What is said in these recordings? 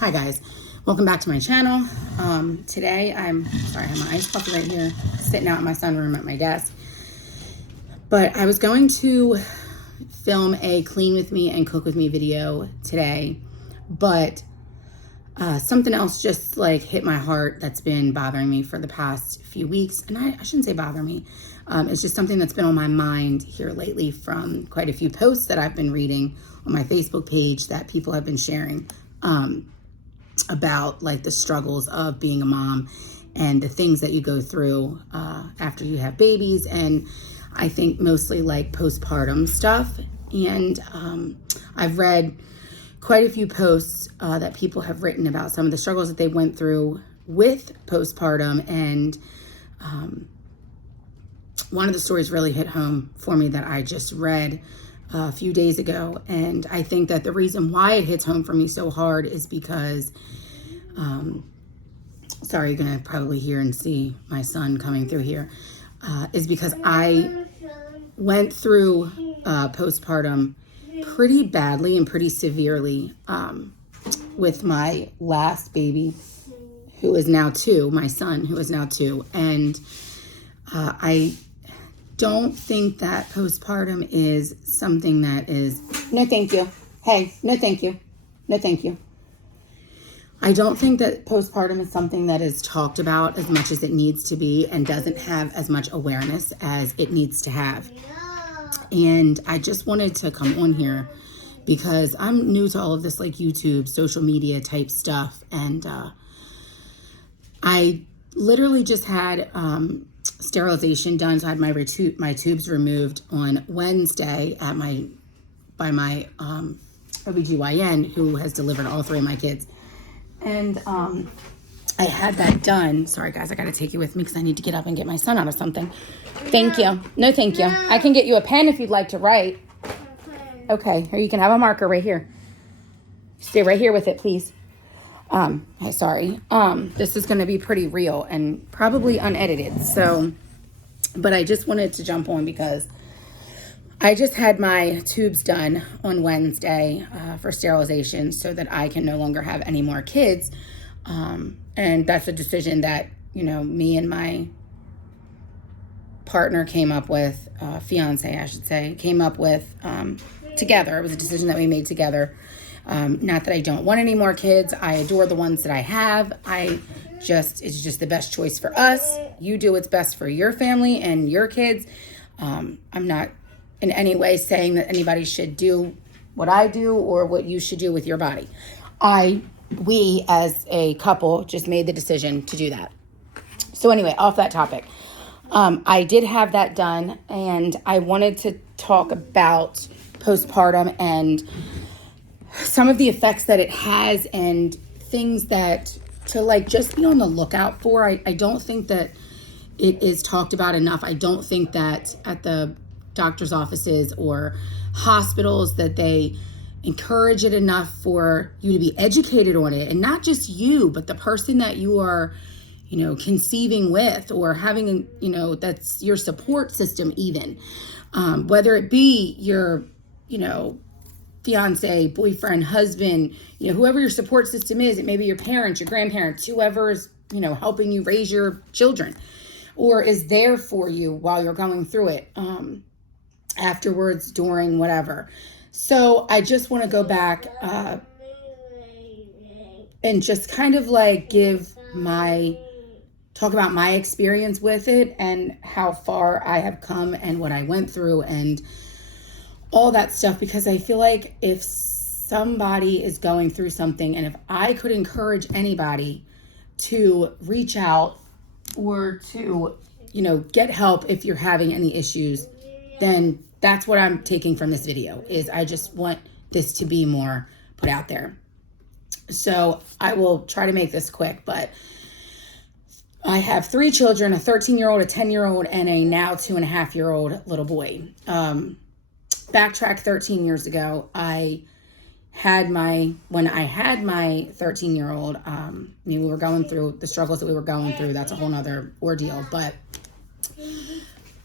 Hi guys, welcome back to my channel. Today I have my iced coffee right here, sitting out in my sunroom at my desk. But I was going to film a clean with me and cook with me video today, but something else just like hit my heart that's been bothering me for the past few weeks. And I shouldn't say bother me. It's just something that's been on my mind here lately from quite a few posts that I've been reading on my Facebook page that people have been sharing. About like the struggles of being a mom and the things that you go through after you have babies, and I think mostly like postpartum stuff. And I've read quite a few posts that people have written about some of the struggles that they went through with postpartum, and one of the stories really hit home for me that I just read a few days ago. And I think that the reason why it hits home for me so hard is because, sorry, you're going to probably hear and see my son coming through here, is because I went through postpartum pretty badly and pretty severely with my last baby, who is now 2, my son, who is now 2. And I don't think that postpartum is something that is, no thank you. Hey, no thank you. No thank you. I don't think that postpartum is something that is talked about as much as it needs to be and doesn't have as much awareness as it needs to have. And I just wanted to come on here because I'm new to all of this like YouTube, social media type stuff. And I literally just had sterilization done. So I had my tubes removed on Wednesday by my OBGYN, who has delivered all 3 of my kids. And I had that done. Sorry guys, I got to take you with me because I need to get up and get my son out of something. Thank you. No thank you. I can get you a pen if you'd like to write. Okay, here you can have a marker right here. Stay right here with it, please. Hey, sorry. This is going to be pretty real and probably unedited. So, but I just wanted to jump on because I just had my tubes done on Wednesday for sterilization so that I can no longer have any more kids. And that's a decision that, me and my partner came up with, fiance, I should say, came up with together. It was a decision that we made together. Not that I don't want any more kids. I adore the ones that I have. It's just the best choice for us. You do what's best for your family and your kids. I'm not in any way saying that anybody should do what I do or what you should do with your body. We as a couple just made the decision to do that. So anyway, off that topic. I did have that done, and I wanted to talk about postpartum and some of the effects that it has and things that to like just be on the lookout for. I don't think that it is talked about enough. I don't think that at the doctor's offices or hospitals that they encourage it enough for you to be educated on it, and not just you, but the person that you are, conceiving with or having, that's your support system even, whether it be your, fiance, boyfriend, husband, whoever your support system is. It may be your parents, your grandparents, whoever's, helping you raise your children or is there for you while you're going through it, afterwards, during, whatever. So I just want to go back and just kind of like talk about my experience with it and how far I have come and what I went through and all that stuff, because I feel like if somebody is going through something and if I could encourage anybody to reach out or to, get help if you're having any issues, then that's what I'm taking from this video. Is I just want this to be more put out there. So I will try to make this quick, but I have 3 children, a 13-year-old, a 10-year-old, and a now 2.5-year-old little boy. Backtrack 13 years ago, when I had my 13-year-old, we were going through the struggles that we were going through. That's a whole nother ordeal. But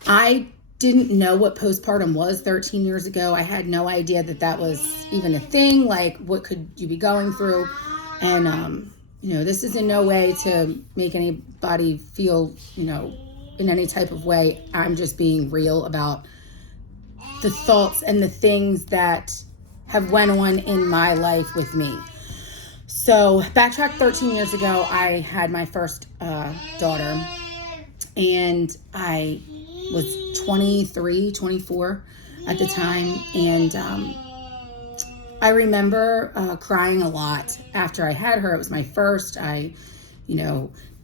I didn't know what postpartum was 13 years ago. I had no idea that was even a thing. Like, what could you be going through? And, this is in no way to make anybody feel, in any type of way. I'm just being real about the thoughts and the things that have went on in my life with me. So backtrack 13 years ago, I had my first daughter, and I was 23, 24 at the time. And I remember crying a lot after I had her. It was my first. I,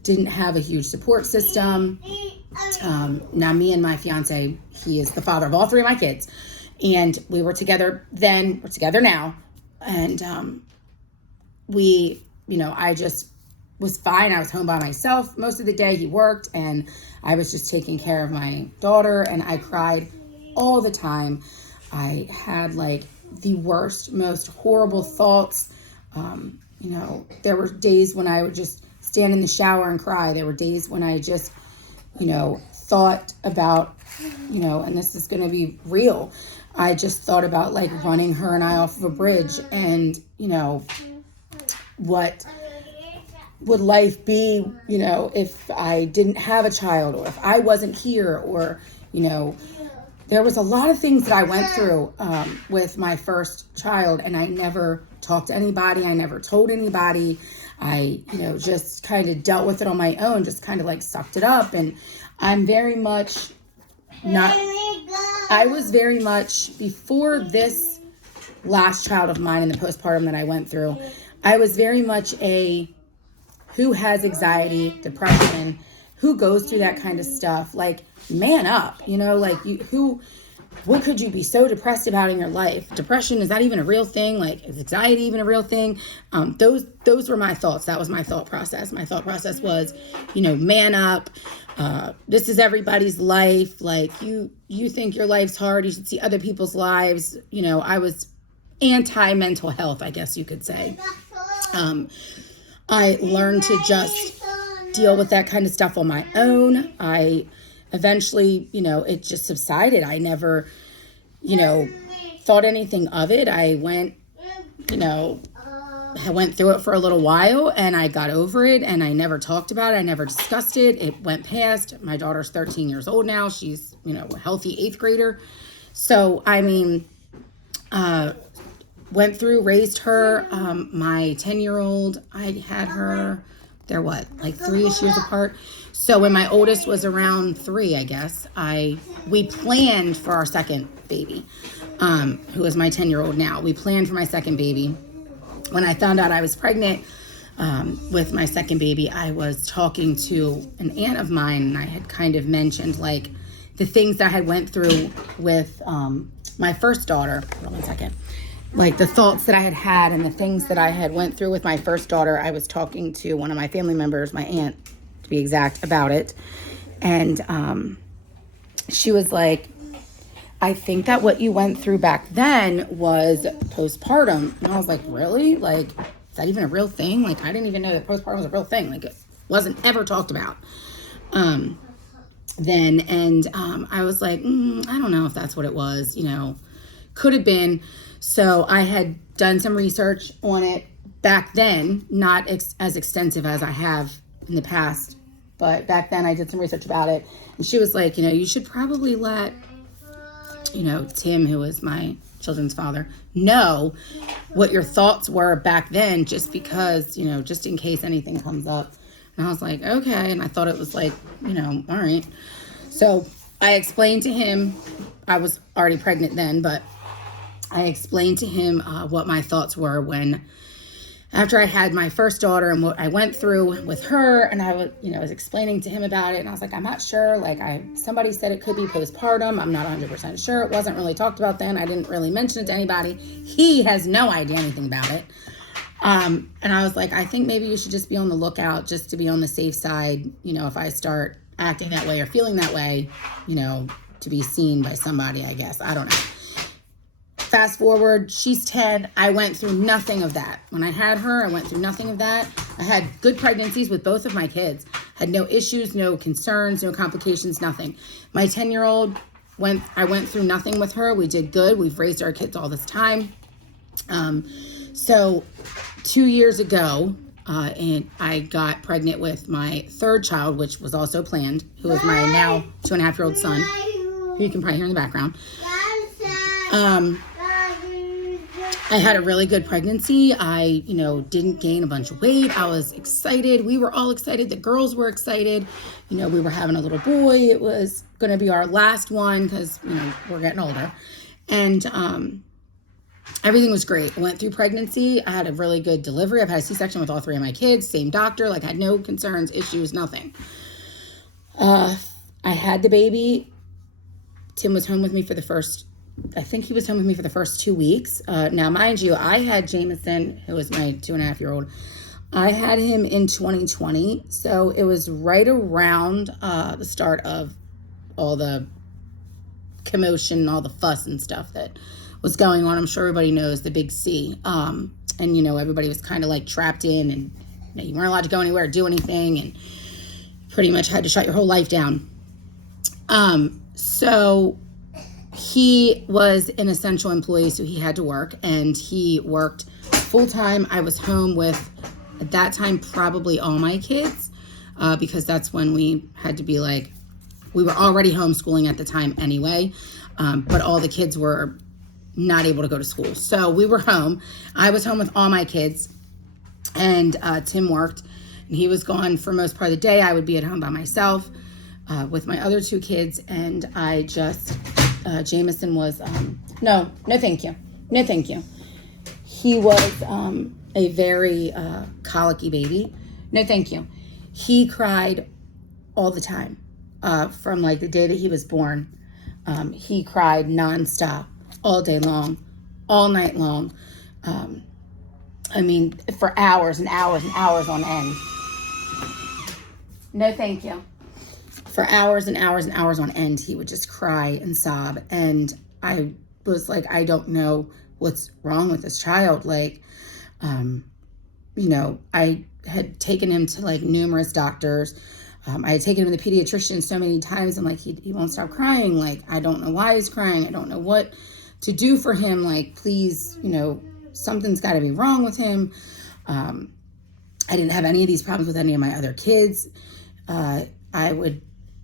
didn't have a huge support system. Now me and my fiance, he is the father of all three of my kids. And we were together then, we're together now. And I just was fine. I was home by myself most of the day. He worked, and I was just taking care of my daughter, and I cried all the time. I had the worst, most horrible thoughts. There were days when I would just stand in the shower and cry. There were days when I just, thought about, and this is going to be real. I just thought about running her and I off of a bridge, and, what would life be, if I didn't have a child, or if I wasn't here, or, there was a lot of things that I went through with my first child, and I never talked to anybody. I never told anybody. I, just kind of dealt with it on my own, just kind of sucked it up. And I'm very much I was very much, before this last child of mine and the postpartum that I went through, I was very much who has anxiety, depression, who goes through that kind of stuff. Man up, what could you be so depressed about in your life? Depression, is that even a real thing? Is anxiety even a real thing? Those were my thoughts. That was my thought process. My thought process was, man up. This is everybody's life. You think your life's hard. You should see other people's lives. I was anti-mental health, I guess you could say. I learned to just deal with that kind of stuff on my own. I eventually, it just subsided. I never, thought anything of it. I went through it for a little while, and I got over it, and I never talked about it. I never discussed it. It went past. My daughter's 13 years old now. She's, a healthy 8th grader. So, went through, raised her. My 10-year-old, I had her, they're 3-ish years apart. So when my oldest was around 3, I guess, we planned for our second baby, who is my 10-year-old now. We planned for my second baby. When I found out I was pregnant with my second baby, I was talking to an aunt of mine, and I had kind of mentioned the things that I had went through with my first daughter. Hold on one second. The thoughts that I had and the things that I had went through with my first daughter. I was talking to one of my family members, my aunt, to be exact, about it. And she was like, I think that what you went through back then was postpartum. And I was like, really? Is that even a real thing? I didn't even know that postpartum was a real thing. It wasn't ever talked about then. And I was like, I don't know if that's what it was, could have been. So I had done some research on it back then, not as extensive as I have in the past, but back then I did some research about it. And she was like, you should probably let, Tim, who was my children's father, know what your thoughts were back then, just because, just in case anything comes up. And I was like, okay. And I thought it was all right. So I explained to him, I was already pregnant then, but I explained to him what my thoughts were after I had my first daughter and what I went through with her. And I was explaining to him about it. And I was like, I'm not sure. Somebody said it could be postpartum. I'm not 100% sure. It wasn't really talked about then. I didn't really mention it to anybody. He has no idea anything about it. And I was like, I think maybe you should just be on the lookout, just to be on the safe side. If I start acting that way or feeling that way, to be seen by somebody, I guess. I don't know. Fast forward, she's 10. I went through nothing of that. When I had her, I went through nothing of that. I had good pregnancies with both of my kids. Had no issues, no concerns, no complications, nothing. My 10-year-old, I went through nothing with her. We did good. We've raised our kids all this time. So 2 years ago, and I got pregnant with my third child, which was also planned, who is my now 2.5-year-old son, who you can probably hear in the background. I had a really good pregnancy. I, didn't gain a bunch of weight. I was excited. We were all excited. The girls were excited. We were having a little boy. It was going to be our last one because, we're getting older. And everything was great. I went through pregnancy. I had a really good delivery. I've had a C-section with all 3 of my kids. Same doctor. I had no concerns, issues, nothing. I had the baby. Tim was home with me for the first 2 weeks. Now, mind you, I had Jameson, who was my 2.5-year-old. I had him in 2020. So it was right around the start of all the commotion, all the fuss and stuff that was going on. I'm sure everybody knows the big C. And, everybody was kind of like trapped in, and you weren't allowed to go anywhere or do anything, and pretty much had to shut your whole life down. So he was an essential employee, so he had to work, and he worked full time. I was home with, at that time, probably all my kids, because that's when we had to be we were already homeschooling at the time anyway, but all the kids were not able to go to school. So we were home. I was home with all my kids, and Tim worked, and he was gone for most part of the day. I would be at home by myself with my other 2 kids, and I just... Jameson was, no thank you. No thank you. He was a very colicky baby. No thank you. He cried all the time from the day that he was born. He cried nonstop, all day long, all night long. For hours and hours and hours on end. No thank you. For hours and hours and hours on end, he would just cry and sob. And I was like, I don't know what's wrong with this child. I had taken him to numerous doctors. I had taken him to the pediatrician so many times. I'm like, he won't stop crying. I don't know why he's crying. I don't know what to do for him. Please, something's got to be wrong with him. I didn't have any of these problems with any of my other kids. I would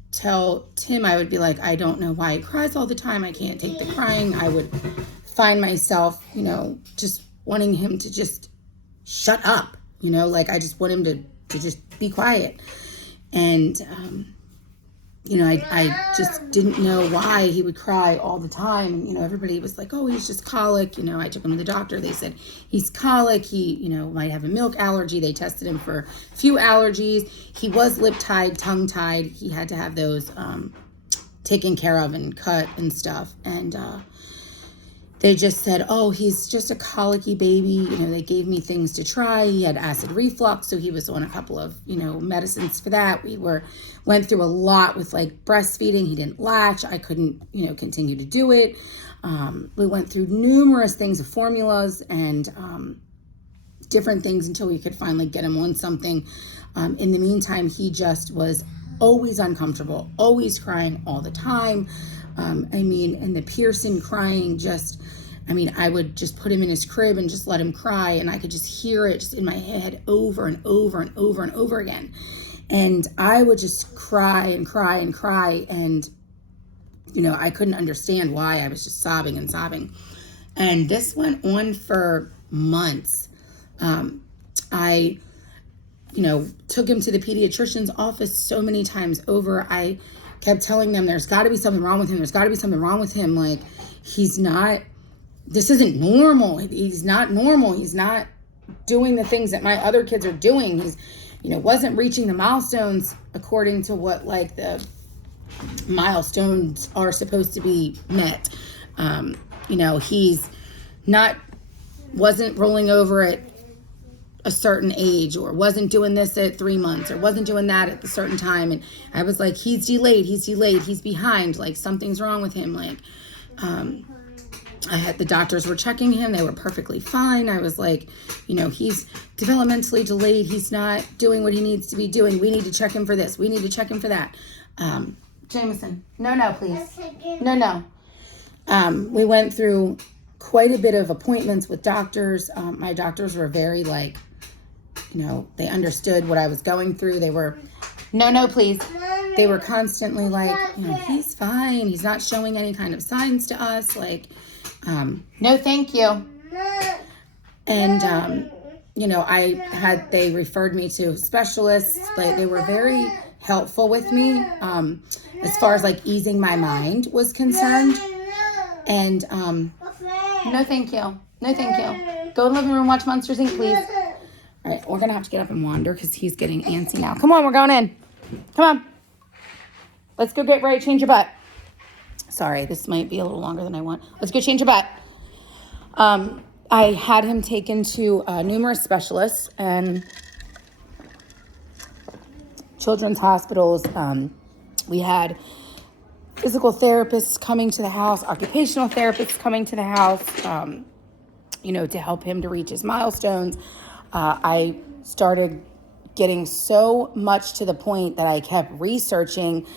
tell Tim, I would be like, I don't know why he cries all the time. I can't take the crying. I would find myself, just wanting him to just shut up, I just want him to just be quiet. And, I just didn't know why he would cry all the time. Everybody was like, oh, he's just colic. I took him to the doctor. They said he's colic. He, might have a milk allergy. They tested him for a few allergies. He was lip-tied, tongue-tied. He had to have those taken care of and cut and stuff. And they just said, oh, he's just a colicky baby. They gave me things to try. He had acid reflux, so he was on a couple of, medicines for that. We went through a lot with breastfeeding. He didn't latch. I couldn't, continue to do it. We went through numerous things of formulas and different things until we could finally get him on something. In the meantime, he just was always uncomfortable, always crying all the time. And the Pearson crying I would just put him in his crib and just let him cry, and I could just hear it just in my head over and over and over and over again. And I would just cry and cry and cry, and, I couldn't understand why. I was just sobbing and sobbing. And this went on for months. I took him to the pediatrician's office so many times over. I kept telling them there's got to be something wrong with him. There's got to be something wrong with him. This isn't normal. He's not normal. He's not doing the things that my other kids are doing. He's, wasn't reaching the milestones according to what the milestones are supposed to be met. He's wasn't rolling over at a certain age, or wasn't doing this at 3 months, or wasn't doing that at a certain time. And I was like, he's delayed, he's behind, something's wrong with him. The doctors were checking him. They were perfectly fine. I was like, he's developmentally delayed. He's not doing what he needs to be doing. We need to check him for this. We need to check him for that. Jameson, no, please. No. We went through quite a bit of appointments with doctors. My doctors were very like, they understood what I was going through. They were, no, please. They were constantly like, he's fine. He's not showing any kind of signs to us. Like, no, thank you. And, they referred me to specialists. Like, they were very helpful with me as far as like easing my mind was concerned. And, no, thank you. No, thank you. Go in the living room, watch Monsters, Inc., please. All right, we're going to have to get up and wander because he's getting antsy now. Come on, we're going in. Come on. Let's go get ready, change your butt. Sorry, this might be a little longer than I want. Let's go change your butt. I had him taken to numerous specialists and children's hospitals. We had physical therapists coming to the house, occupational therapists coming to the house, to help him to reach his milestones. I started getting so much to the point that I kept researching,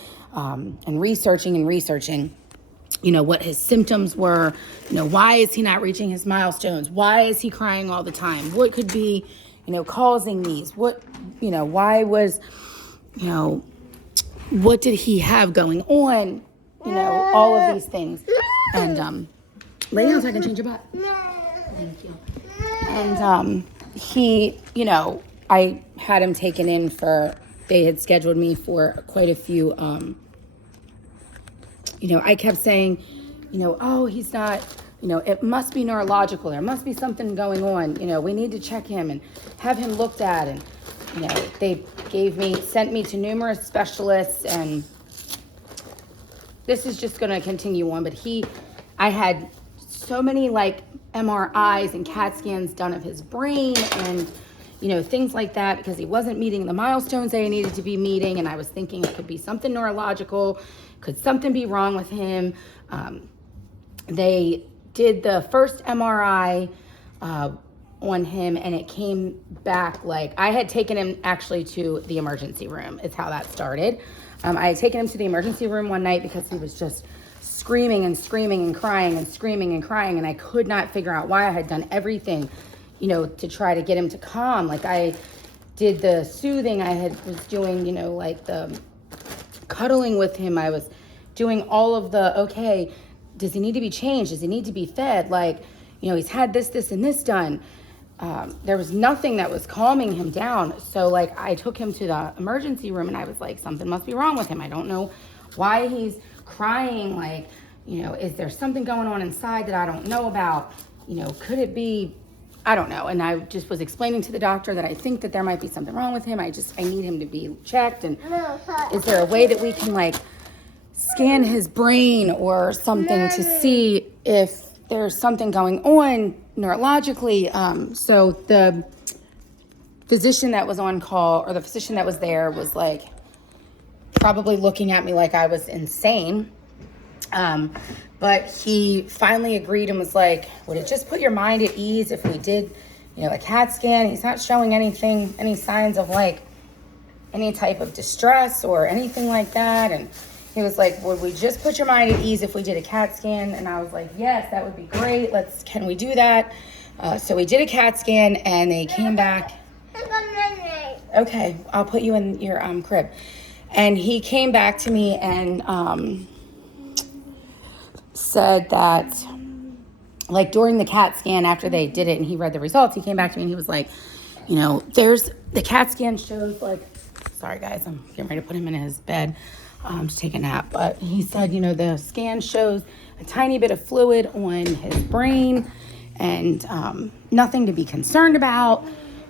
what his symptoms were, why is he not reaching his milestones? Why is he crying all the time? What could be, causing these? What did he have going on? All of these things. And, lay down so I can change your butt. Thank you. And, I had him taken in they had scheduled me for quite a few, I kept saying, he's not, it must be neurological. There must be something going on. We need to check him and have him looked at. And, they sent me to numerous specialists, and this is just going to continue on. But I had so many like MRIs and CAT scans done of his brain and, things like that, because he wasn't meeting the milestones that he needed to be meeting. And I was thinking it could be something neurological. Could something be wrong with him? They did the first MRI on him, and it came back like I had taken him actually to the emergency room. Is how that started. I had taken him to the emergency room one night because he was just screaming and screaming and crying and screaming and crying, and I could not figure out why. I had done everything, to try to get him to calm. Like I did the soothing. I was doing, like the cuddling with him. I was doing all of the, okay, does he need to be changed? Does he need to be fed? Like, he's had this, and this done. There was nothing that was calming him down. So like I took him to the emergency room, and I was like, something must be wrong with him. I don't know why he's crying. Like, is there something going on inside that I don't know about? Could it be, I don't know. And I just was explaining to the doctor that I think that there might be something wrong with him. I need him to be checked. And is there a way that we can like scan his brain or something to see if there's something going on neurologically? So the physician that was on call, or the physician that was there, was like probably looking at me like I was insane. But he finally agreed and was like, would it just put your mind at ease if we did, a CAT scan? He's not showing any signs of like any type of distress or anything like that. And he was like, would we just put your mind at ease if we did a CAT scan? And I was like, yes, that would be great. Can we do that? So we did a CAT scan, and they came back. Okay, I'll put you in your crib. And he came back to me and said that, like, during the CAT scan, after they did it and he read the results, he came back to me and he was like, there's the CAT scan shows, like, sorry guys, I'm getting ready to put him in his bed to take a nap. But he said, the scan shows a tiny bit of fluid on his brain, and nothing to be concerned about.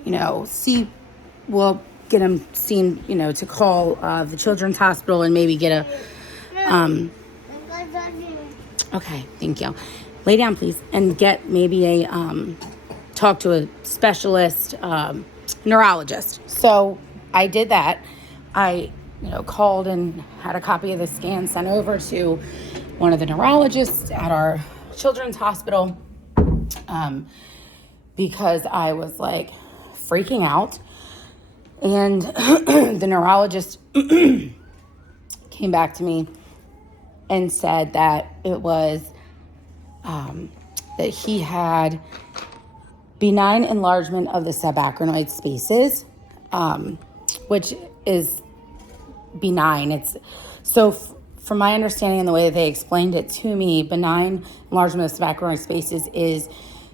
We'll get him seen, to call the children's hospital and maybe get a, okay, thank you. Lay down, please, and get maybe talk to a specialist, neurologist. So I did that. I, called and had a copy of the scan sent over to one of the neurologists at our children's hospital, because I was like freaking out. And the neurologist came back to me and said that it was that he had benign enlargement of the subarachnoid spaces, which is benign. It's so from my understanding and the way that they explained it to me, benign enlargement of subarachnoid spaces is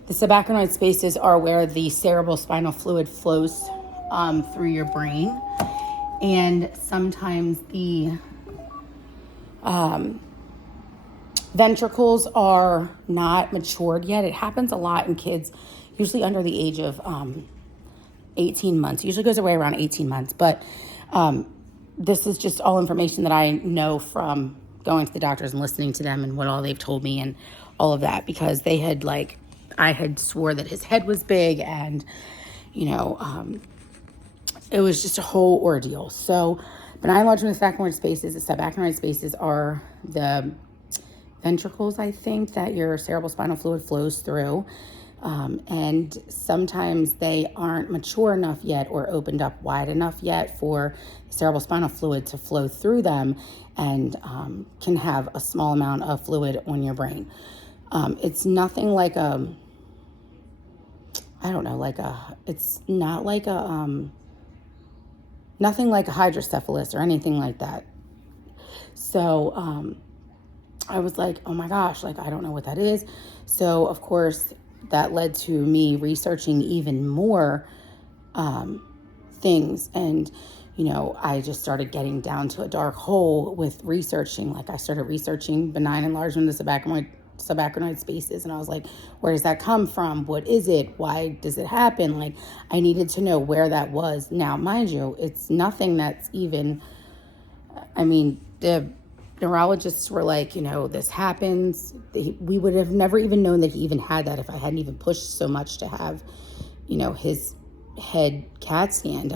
the subarachnoid spaces are where the cerebral spinal fluid flows through your brain, and sometimes the ventricles are not matured yet. It happens a lot in kids, usually under the age of 18 months. It usually goes away around 18 months. But this is just all information that I know from going to the doctors and listening to them and what all they've told me and all of that, because they had I had swore that his head was big, and, it was just a whole ordeal. So benign enlargement of the subarachnoid spaces, the subarachnoid spaces are the ventricles, I think, that your cerebral spinal fluid flows through. And sometimes they aren't mature enough yet or opened up wide enough yet for cerebral spinal fluid to flow through them, and can have a small amount of fluid on your brain. It's nothing like it's not like nothing like a hydrocephalus or anything like that. So I was like, oh my gosh, I don't know what that is. So of course that led to me researching even more things. And, I just started getting down to a dark hole with researching. I started researching benign enlargement of the subarachnoid spaces. And I was like, where does that come from? What is it? Why does it happen? I needed to know where that was. Now, mind you, it's nothing that's even, the neurologists were like, this happens. We would have never even known that he even had that if I hadn't even pushed so much to have, his head CAT scanned.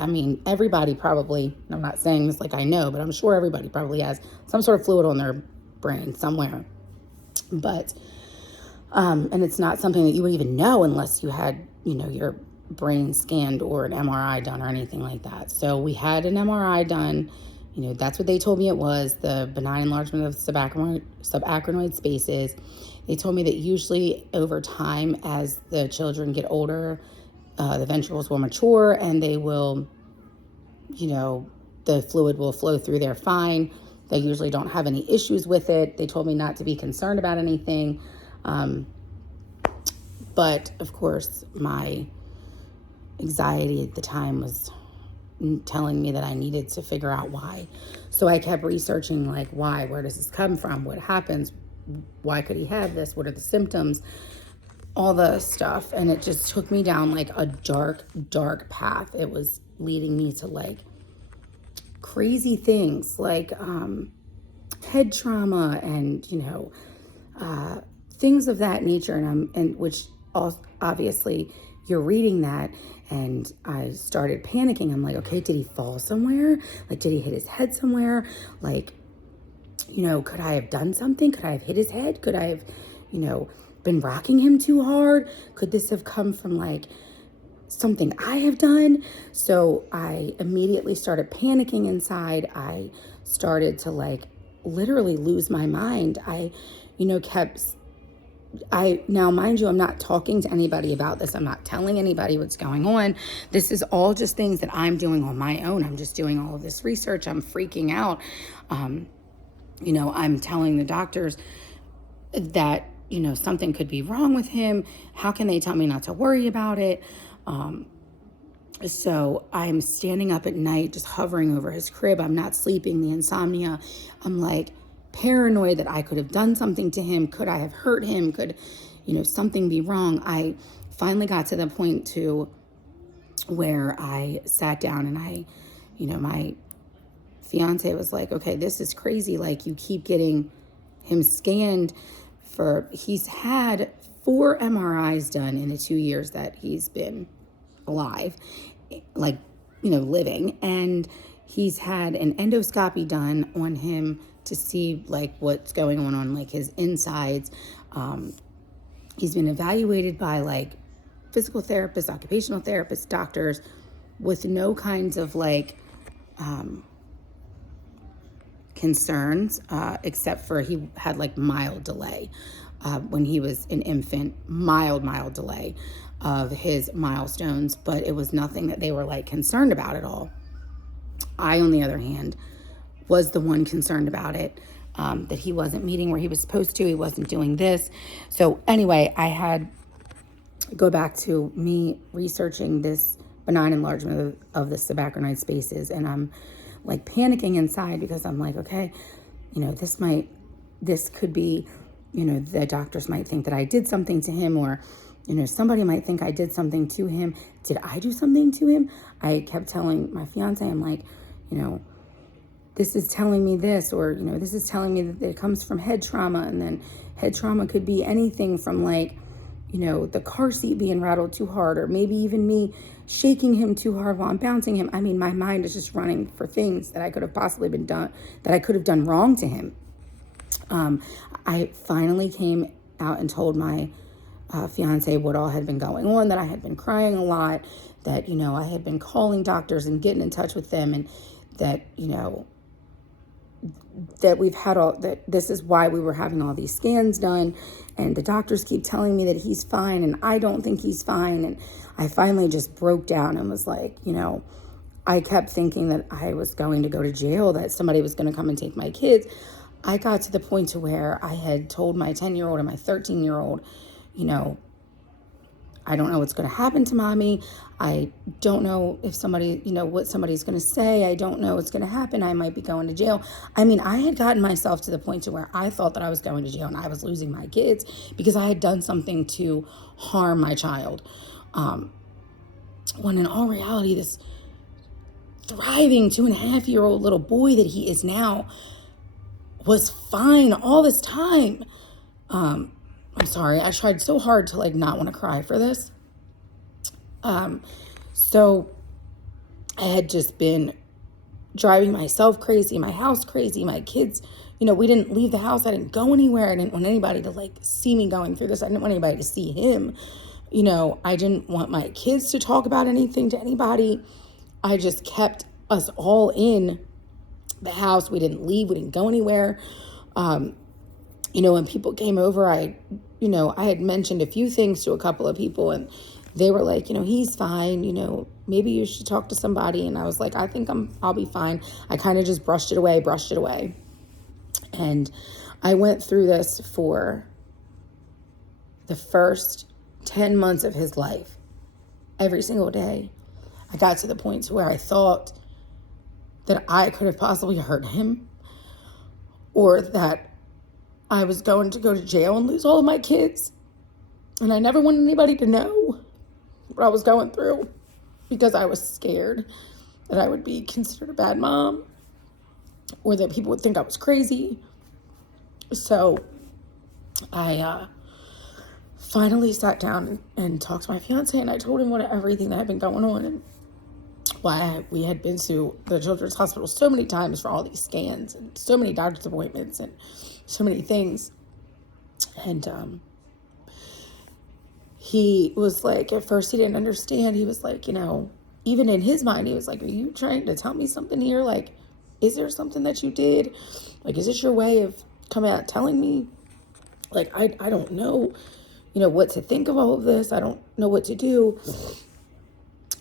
Everybody probably, I'm not saying this like I know, but I'm sure everybody probably has some sort of fluid on their brain somewhere. But, and it's not something that you would even know unless you had, your brain scanned or an MRI done or anything like that. So we had an MRI done. That's what they told me it was, the benign enlargement of subarachnoid spaces. They told me that usually over time, as the children get older, the ventricles will mature and they will, the fluid will flow through there fine. They usually don't have any issues with it. They told me not to be concerned about anything. But of course, my anxiety at the time was telling me that I needed to figure out why. So I kept researching, why, where does this come from? What happens? Why could he have this? What are the symptoms? All the stuff. And it just took me down a dark, dark path. It was leading me to crazy things head trauma and, things of that nature. And which obviously you're reading that. And I started panicking. I'm like, okay, did he fall somewhere? Did he hit his head somewhere? Could I have done something? Could I have hit his head? Could I have, been rocking him too hard? Could this have come from something I have done? So I immediately started panicking inside. I started to literally lose my mind. Now, mind you, I'm not talking to anybody about this. I'm not telling anybody what's going on. This is all just things that I'm doing on my own. I'm just doing all of this research. I'm freaking out. I'm telling the doctors that, something could be wrong with him. How can they tell me not to worry about it? So I'm standing up at night, just hovering over his crib. I'm not sleeping, the insomnia. I'm paranoid that I could have done something to him. Could I have hurt him? Could, something be wrong? I finally got to the point to where I sat down and my fiance was like, okay, this is crazy. You keep getting him scanned he's had 4 MRIs done in the 2 years that he's been alive, living. And he's had an endoscopy done on him to see what's going on his insides. He's been evaluated by physical therapists, occupational therapists, doctors, with no kinds of concerns, except for he had mild delay. when he was an infant, mild delay of his milestones, but it was nothing that they were like concerned about at all. I, on the other hand, was the one concerned about it, that he wasn't meeting where he was supposed to, he wasn't doing this. So anyway, I had go back to me researching this benign enlargement of the subarachnoid spaces, and I'm like panicking inside because I'm like, okay, this could be, the doctors might think that I did something to him, or, somebody might think I did something to him. Did I do something to him? I kept telling my fiance, I'm like, this is telling me this, or, this is telling me that it comes from head trauma. And then head trauma could be anything from like, the car seat being rattled too hard, or maybe even me shaking him too hard while I'm bouncing him. I mean, my mind is just running for things that I could have possibly that I could have done wrong to him. I finally came out and told my fiance what all had been going on, that I had been crying a lot, that, I had been calling doctors and getting in touch with them, and that, that we've had that this is why we were having all these scans done, and the doctors keep telling me that he's fine, and I don't think he's fine. And I finally just broke down and was like, I kept thinking that I was going to go to jail, that somebody was going to come and take my kids. I got to the point to where I had told my 10-year-old and my 13-year-old, I don't know what's going to happen to mommy. I don't know if somebody, what somebody's going to say. I don't know what's going to happen. I might be going to jail. I mean, I had gotten myself to the point to where I thought that I was going to jail and I was losing my kids because I had done something to harm my child. When in all reality, this thriving 2.5-year-old little boy that he is now was fine all this time. I'm sorry. I tried so hard to like not want to cry for this. So I had just been driving myself crazy, my house crazy, my kids, we didn't leave the house. I didn't go anywhere. I didn't want anybody to like see me going through this. I didn't want anybody to see him. I didn't want my kids to talk about anything to anybody. I just kept us all in the house. We didn't leave. We didn't go anywhere. When people came over, I had mentioned a few things to a couple of people, and they were like, he's fine, maybe you should talk to somebody. And I was like, I think I'll be fine. I kind of just brushed it away. And I went through this for the first 10 months of his life. Every single day, I got to the point to where I thought that I could have possibly hurt him, or that I was going to go to jail and lose all of my kids. And I never wanted anybody to know what I was going through because I was scared that I would be considered a bad mom, or that people would think I was crazy. So I finally sat down and talked to my fiance, and I told him everything that had been going on, and why we had been to the Children's Hospital so many times for all these scans and so many doctor's appointments and so many things. And he was like, at first he didn't understand. He was like, even in his mind, he was like, are you trying to tell me something here? Like, is there something that you did? Like, is this your way of coming out telling me? Like, I don't know, what to think of all of this. I don't know what to do.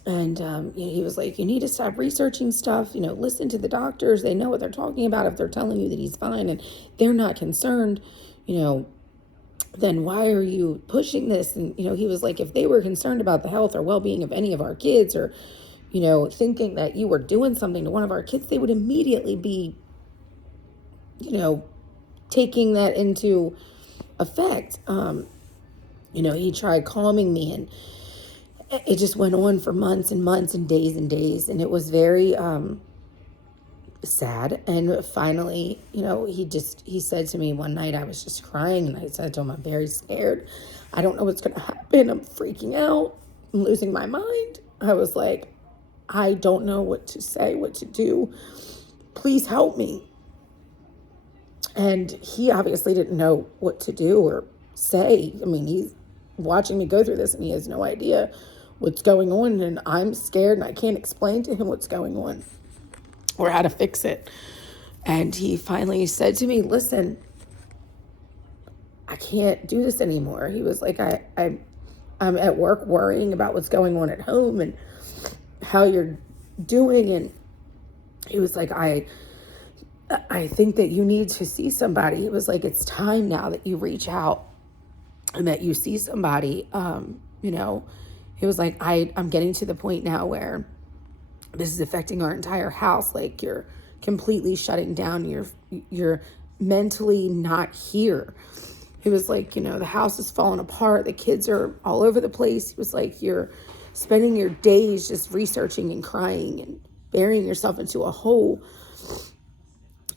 And he was like, you need to stop researching stuff, listen to the doctors. They know what they're talking about. If they're telling you that he's fine and they're not concerned, then why are you pushing this? And, he was like, if they were concerned about the health or well-being of any of our kids, or, thinking that you were doing something to one of our kids, they would immediately be, taking that into effect. He tried calming me, and it just went on for months and months and days. And it was very sad. And finally, he said to me one night, I was just crying, and I said to him, I'm very scared. I don't know what's going to happen. I'm freaking out. I'm losing my mind. I was like, I don't know what to say, what to do. Please help me. And he obviously didn't know what to do or say. I mean, he's watching me go through this, and he has no idea what's going on, and I'm scared, and I can't explain to him what's going on or how to fix it. And he finally said to me, listen, I can't do this anymore. He was like, I'm at work worrying about what's going on at home and how you're doing. And he was like, I think that you need to see somebody. He was like, it's time now that you reach out and that you see somebody. You know, he was like, I'm getting to the point now where this is affecting our entire house. Like, you're completely shutting down. You're mentally not here. He was like, you know, the house is falling apart. The kids are all over the place. He was like, you're spending your days just researching and crying and burying yourself into a hole.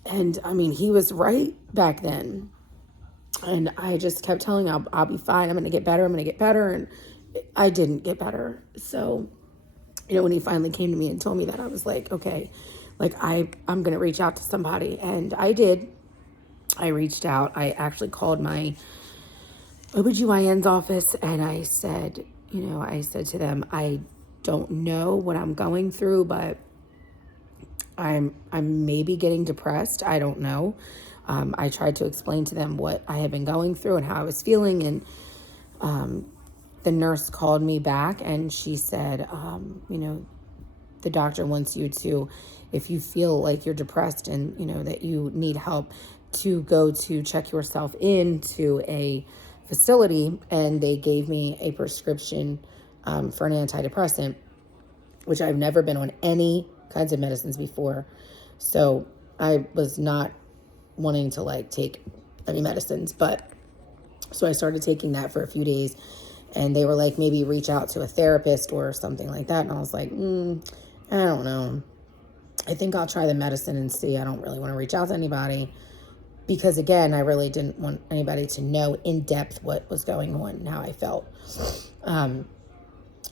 And I mean, he was right back then. And I just kept telling him, I'll be fine. I'm going to get better. I'm going to get better. And I didn't get better. So, you know, when he finally came to me and told me that, I was like, okay, like I'm going to reach out to somebody. And I did. I reached out. I actually called my OBGYN's office and I said, you know, I said to them, I don't know what I'm going through, but I'm maybe getting depressed. I don't know. I tried to explain to them what I had been going through and how I was feeling. And the nurse called me back and she said, you know, the doctor wants you to, if you feel like you're depressed and, you know, that you need help, to go to check yourself into a facility. And they gave me a prescription for an antidepressant, which I've never been on any kinds of medicines before. So I was not wanting to like take any medicines, but so I started taking that for a few days and they were like, maybe reach out to a therapist or something like that. And I was like, I don't know. I think I'll try the medicine and see. I don't really want to reach out to anybody because again, I really didn't want anybody to know in depth what was going on and how I felt.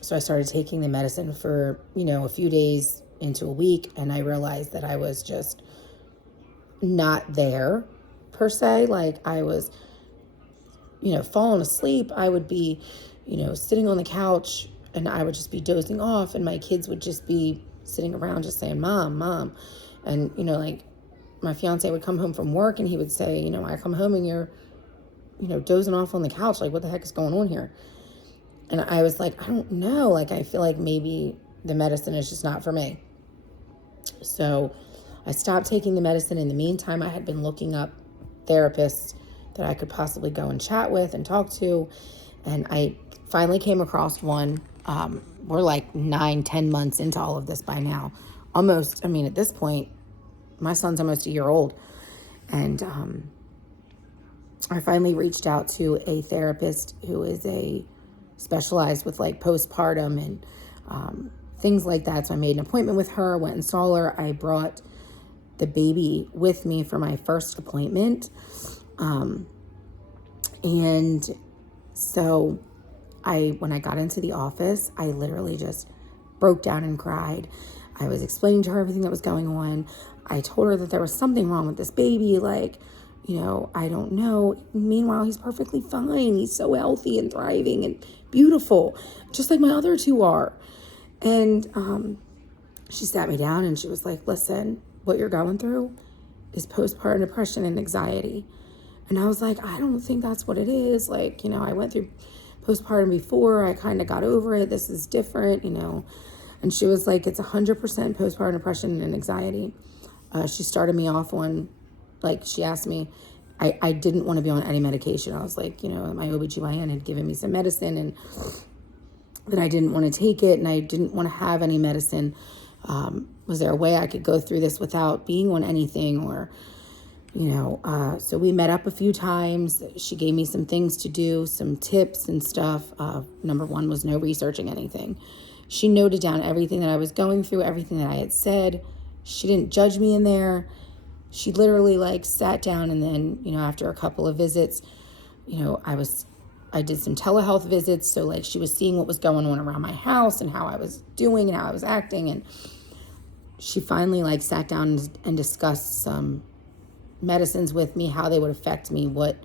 So I started taking the medicine for, you know, a few days into a week. And I realized that I was just not there per se. Like I was, you know, falling asleep. I would be, you know, sitting on the couch and I would just be dozing off and my kids would just be sitting around just saying, Mom, Mom. And, you know, like my fiance would come home from work and he would say, you know, I come home and you're, you know, dozing off on the couch. Like, what the heck is going on here? And I was like, I don't know. Like, I feel like maybe the medicine is just not for me. So I stopped taking the medicine. In the meantime, I had been looking up therapists that I could possibly go and chat with and talk to. And I finally came across one. We're like 9-10 months into all of this by now. Almost, I mean, at this point, my son's almost a year old. And I finally reached out to a therapist who is specialized with like postpartum and things like that. So I made an appointment with her, went and saw her. I brought the baby with me for my first appointment. And so when I got into the office, I literally just broke down and cried. I was explaining to her everything that was going on. I told her that there was something wrong with this baby. Like, you know, I don't know. Meanwhile, he's perfectly fine. He's so healthy and thriving and beautiful, just like my other two are. And she sat me down and she was like, listen, what you're going through is postpartum depression and anxiety. And I was like, I don't think that's what it is. Like, you know, I went through postpartum before. I kind of got over it. This is different, you know. And she was like, it's 100% postpartum depression and anxiety. She started me off on, like, she asked me, I didn't want to be on any medication. I was like, you know, my OBGYN had given me some medicine and that I didn't want to take it and I didn't want to have any medicine. Was there a way I could go through this without being on anything or, you know, so we met up a few times. She gave me some things to do, some tips and stuff. Number one was no researching anything. She noted down everything that I was going through, everything that I had said. She didn't judge me in there. She literally like sat down and then, you know, after a couple of visits, you know, I did some telehealth visits. So like she was seeing what was going on around my house and how I was doing and how I was acting. And she finally like sat down and discussed some medicines with me, how they would affect me, what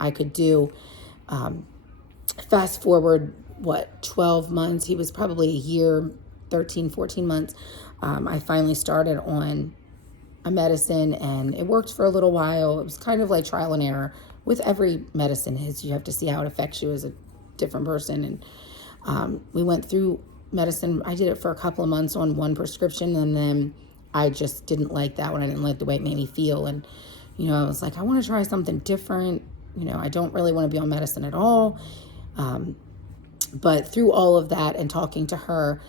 I could do. Fast forward, 12 months? He was probably a year, 13, 14 months. I finally started on a medicine and it worked for a little while. It was kind of like trial and error, with every medicine is, you have to see how it affects you as a different person. And we went through medicine. I did it for a couple of months on one prescription, and then I just didn't like that one. I didn't like the way it made me feel. And, I was like, I want to try something different. I don't really want to be on medicine at all. But through all of that and talking to her,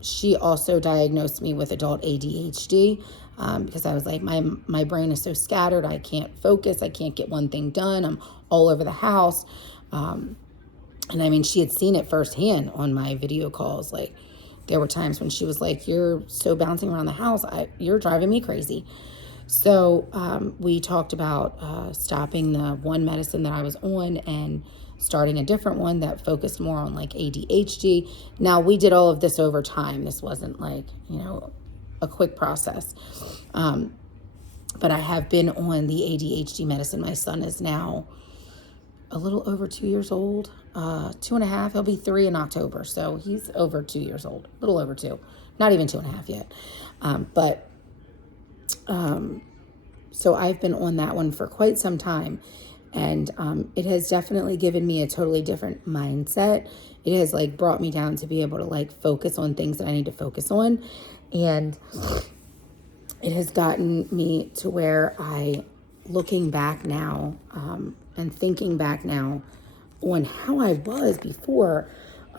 she also diagnosed me with adult ADHD, because I was like, my brain is so scattered. I can't focus. I can't get one thing done. I'm all over the house. And I mean, she had seen it firsthand on my video calls. Like, there were times when she was like, you're so bouncing around the house. You're driving me crazy. So we talked about stopping the one medicine that I was on and starting a different one that focused more on like ADHD. Now, we did all of this over time. This wasn't like, a quick process. But I have been on the ADHD medicine. My son is now a little over 2 years old, 2.5. He'll be 3 in October. So he's over 2 years old, a little over 2, not even 2.5 yet. So I've been on that one for quite some time, and it has definitely given me a totally different mindset. It has like brought me down to be able to like focus on things that I need to focus on. And it has gotten me to where looking back now, and thinking back now on how I was before,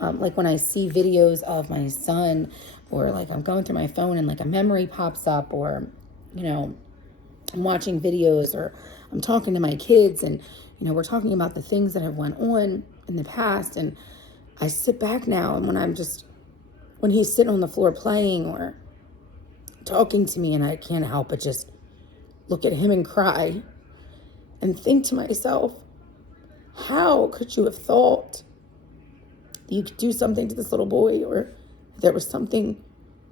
like when I see videos of my son, or like I'm going through my phone and like a memory pops up, or, I'm watching videos, or I'm talking to my kids, and, we're talking about the things that have went on in the past. And I sit back now, and when he's sitting on the floor playing or talking to me, and I can't help but just look at him and cry and think to myself, how could you have thought that you could do something to this little boy, or there was something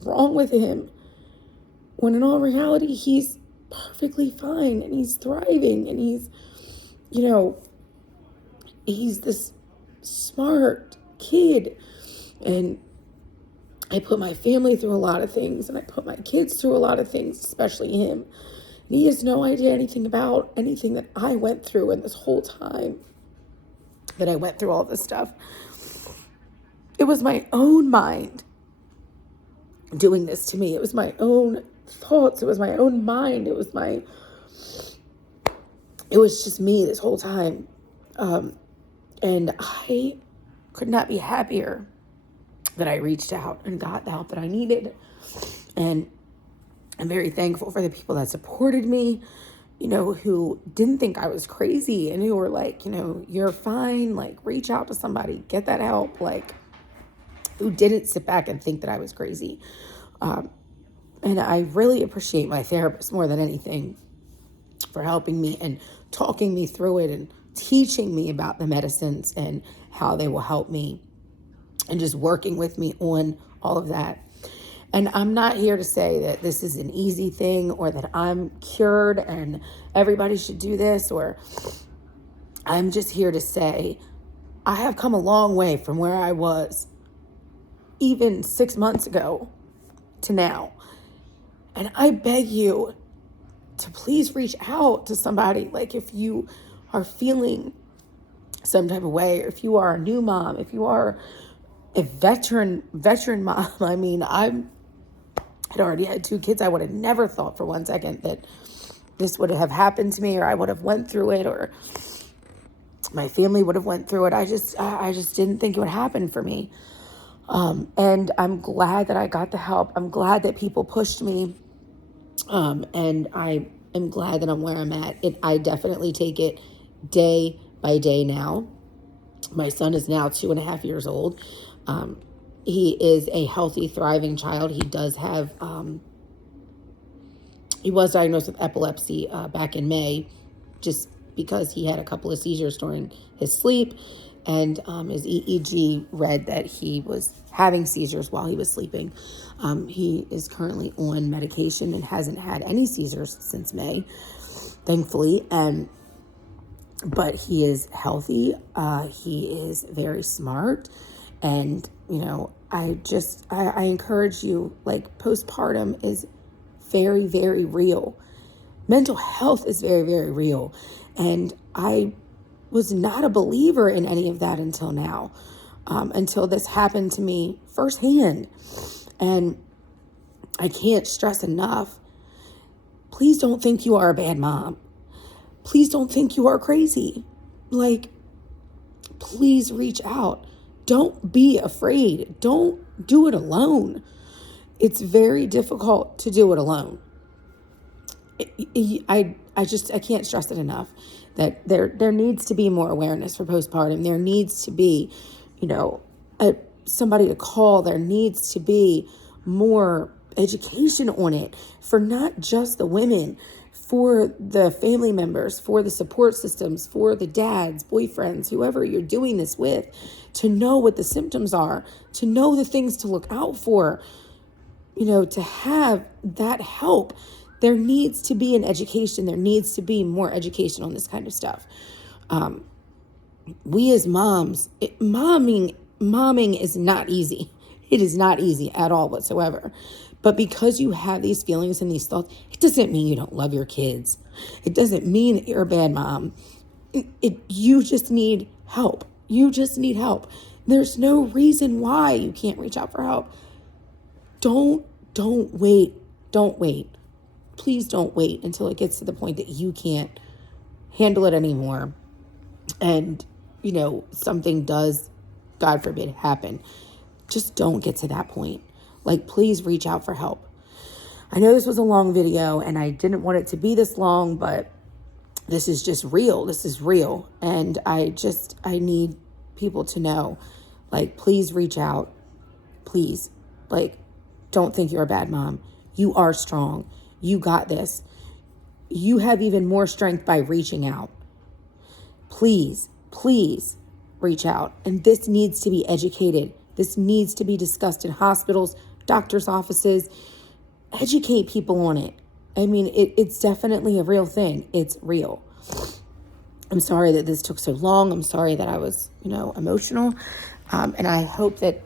wrong with him, when in all reality, he's perfectly fine, and he's thriving, and he's this smart kid. And I put my family through a lot of things, and I put my kids through a lot of things, especially him. And he has no idea anything about anything that I went through in this whole time that I went through all this stuff. It was my own mind doing this to me. It was my own thoughts. It was my own mind. It was just me this whole time. And I could not be happier that I reached out and got the help that I needed. And I'm very thankful for the people that supported me, who didn't think I was crazy, and who were like, you're fine, like reach out to somebody, get that help, like who didn't sit back and think that I was crazy. And I really appreciate my therapist more than anything for helping me and talking me through it and teaching me about the medicines and how they will help me, and just working with me on all of that. And I'm not here to say that this is an easy thing, or that I'm cured and everybody should do this, or I'm just here to say I have come a long way from where I was even 6 months ago to now. And I beg you to please reach out to somebody. Like, if you are feeling some type of way, or if you are a new mom, if you are a veteran mom. I mean, I'd already had 2 kids. I would have never thought for one second that this would have happened to me, or I would have went through it, or my family would have went through it. I just didn't think it would happen for me. And I'm glad that I got the help. I'm glad that people pushed me. And I am glad that I'm where I'm at. I definitely take it day by day now. My son is now 2.5 years old. He is a healthy, thriving child. He does have, he was diagnosed with epilepsy back in May, just because he had a couple of seizures during his sleep, and his EEG read that he was having seizures while he was sleeping. He is currently on medication and hasn't had any seizures since May, thankfully. But he is healthy. He is very smart. And, I encourage you, like, postpartum is very, very real. mental health is very, very real. And I was not a believer in any of that until now, until this happened to me firsthand. And I can't stress enough, please don't think you are a bad mom. Please don't think you are crazy. Like, please reach out. Don't be afraid. Don't do it alone. It's very difficult to do it alone. I can't stress it enough that there needs to be more awareness for postpartum. There needs to be, somebody to call. There needs to be more education on it for not just the women, for the family members, for the support systems, for the dads, boyfriends, whoever you're doing this with, to know what the symptoms are, to know the things to look out for, to have that help. There needs to be an education. There needs to be more education on this kind of stuff. We as moms, momming is not easy. It is not easy at all whatsoever. But because you have these feelings and these thoughts, it doesn't mean you don't love your kids. It doesn't mean that you're a bad mom. You just need help. You just need help. There's no reason why you can't reach out for help. Don't wait. Don't wait. Please don't wait until it gets to the point that you can't handle it anymore. And, something does, God forbid, happen. Just don't get to that point. Like, please reach out for help. I know this was a long video and I didn't want it to be this long, but this is just real. This is real. And I need people to know, like, please reach out. Please. Like, don't think you're a bad mom. You are strong. You got this. You have even more strength by reaching out. Please reach out. And this needs to be educated. This needs to be discussed in hospitals, doctors' offices. Educate people on it. I mean, it's definitely a real thing. It's real. I'm sorry that this took so long. I'm sorry that I was, emotional. And I hope that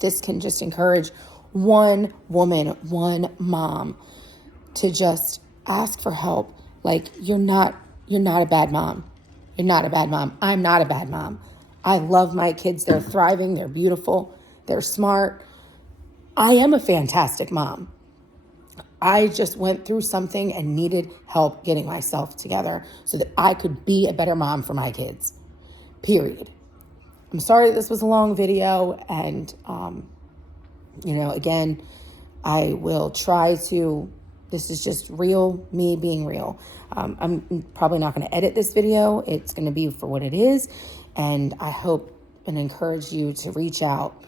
this can just encourage one woman, one mom to just ask for help. Like, you're not a bad mom. You're not a bad mom. I'm not a bad mom. I love my kids. They're thriving. They're beautiful. They're smart. I am a fantastic mom. I just went through something and needed help getting myself together so that I could be a better mom for my kids. Period. I'm sorry that this was a long video. And, again, I will try to, this is just real, me being real. I'm probably not going to edit this video. It's going to be for what it is. And I hope and encourage you to reach out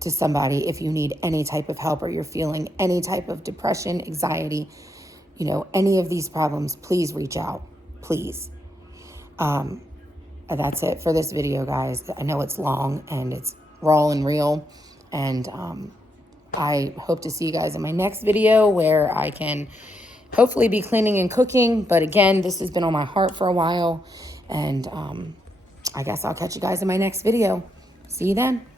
to somebody if you need any type of help or you're feeling any type of depression, anxiety, any of these problems, please reach out. Please. That's it for this video, guys. I know it's long and it's raw and real. And I hope to see you guys in my next video where I can hopefully be cleaning and cooking. But again, this has been on my heart for a while. And I guess I'll catch you guys in my next video. See you then.